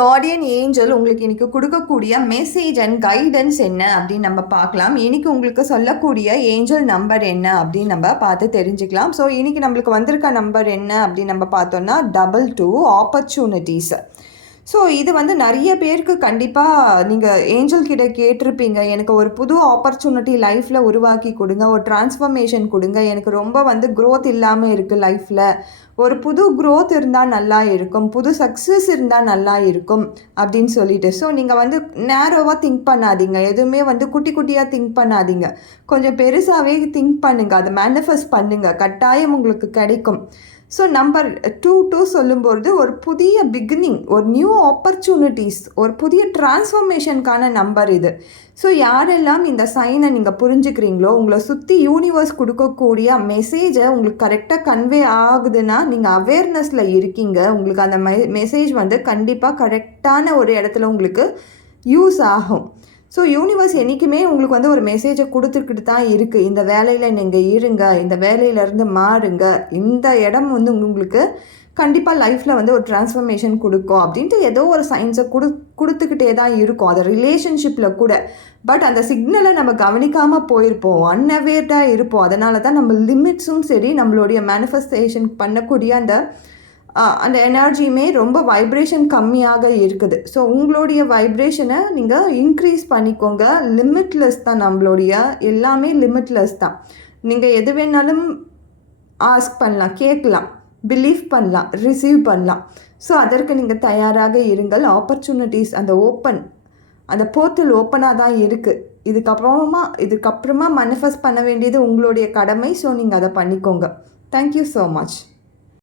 Guardian angel உங்களுக்கு இன்னைக்கு கொடுக்கக்கூடிய மெசேஜ் அண்ட் கைடன்ஸ் என்ன அப்படின்னு நம்ம பார்க்கலாம். இன்னைக்கு உங்களுக்கு சொல்லக்கூடிய ஏஞ்சல் நம்பர் என்ன அப்படின்னு நம்ம பார்த்து தெரிஞ்சுக்கலாம். ஸோ இன்னைக்கு நம்மளுக்கு வந்திருக்க நம்பர் என்ன அப்படின்னு நம்ம பார்த்தோம்னா 22 ஆப்பர்ச்சுனிட்டிஸ். ஸோ இது நிறைய பேருக்கு கண்டிப்பாக நீங்கள் ஏஞ்சல் கிட்ட கேட்டிருப்பீங்க, எனக்கு ஒரு புது ஆப்பர்ச்சுனிட்டி லைஃப்பில் உருவாக்கி கொடுங்க, ஒரு டிரான்ஸ்ஃபர்மேஷன் கொடுங்க, எனக்கு ரொம்ப க்ரோத் இல்லாமல் இருக்குது லைஃப்பில், ஒரு புது க்ரோத் இருந்தால் நல்லா இருக்கும், புது சக்ஸஸ் இருந்தால் நல்லா இருக்கும் அப்படின்னு சொல்லிட்டு. ஸோ நீங்கள் நேரோவாக திங்க் பண்ணாதீங்க, எதுவுமே குட்டி குட்டியாக திங்க் பண்ணாதீங்க, கொஞ்சம் பெருசாகவே திங்க் பண்ணுங்கள், அதை மேனிஃபெஸ்ட் பண்ணுங்கள், கட்டாயம் உங்களுக்கு கிடைக்கும். ஸோ நம்பர் 22 சொல்லும்போது ஒரு புதிய பிகினிங், ஒரு நியூ ஆப்பர்ச்சுனிட்டிஸ், ஒரு புதிய டிரான்ஸ்ஃபர்மேஷனுக்கான நம்பர் இது. ஸோ யாரெல்லாம் இந்த சைனை நீங்கள் புரிஞ்சுக்கிறீங்களோ, உங்களை சுற்றி யூனிவர்ஸ் கொடுக்கக்கூடிய மெசேஜை உங்களுக்கு கரெக்டாக கன்வே ஆகுதுன்னா நீங்கள் அவேர்னஸில் இருக்கீங்க. உங்களுக்கு அந்த மெசேஜ் கண்டிப்பாக கரெக்டான ஒரு இடத்துல உங்களுக்கு யூஸ் ஆகும். ஸோ யூனிவர்ஸ் என்றைக்குமே உங்களுக்கு ஒரு மெசேஜை கொடுத்துக்கிட்டு தான் இருக்குது. இந்த வேலையில் நீங்கள் இருங்க, இந்த வேலையிலேருந்து மாறுங்க, இந்த இடம் உங்களுக்கு கண்டிப்பாக லைஃப்பில் ஒரு டிரான்ஸ்ஃபர்மேஷன் கொடுக்கும் அப்படின்ட்டு ஏதோ ஒரு சயின்ஸை கொடுத்துக்கிட்டே தான் இருக்கும். அது ரிலேஷன்ஷிப்பில் கூட. பட் அந்த சிக்னலை நம்ம கவனிக்காமல் போயிருப்போம், அன்அவேர்டாக இருப்போம். அதனால தான் நம்ம லிமிட்ஸும் சரி, நம்மளுடைய மேனிஃபெஸ்டேஷன் பண்ணக்கூடிய அந்த எனர்ஜியுமே ரொம்ப வைப்ரேஷன் கம்மியாக இருக்குது. ஸோ உங்களுடைய வைப்ரேஷனை நீங்கள் இன்க்ரீஸ் பண்ணிக்கோங்க. லிமிட்லெஸ் தான், நம்மளுடைய எல்லாமே லிமிட்லெஸ் தான். நீங்கள் எது வேணாலும் ஆஸ்க் பண்ணலாம், கேட்கலாம், பிலீவ் பண்ணலாம், ரிசீவ் பண்ணலாம். ஸோ அதற்கு நீங்கள் தயாராக இருங்கள். ஆப்பர்ச்சுனிட்டிஸ் அந்த போர்ட்டல் ஓப்பனாக தான் இருக்குது. இதுக்கப்புறமா மேனிஃபெஸ்ட் பண்ண வேண்டியது உங்களுடைய கடமை. ஸோ நீங்கள் அதை பண்ணிக்கோங்க. Thank you so much.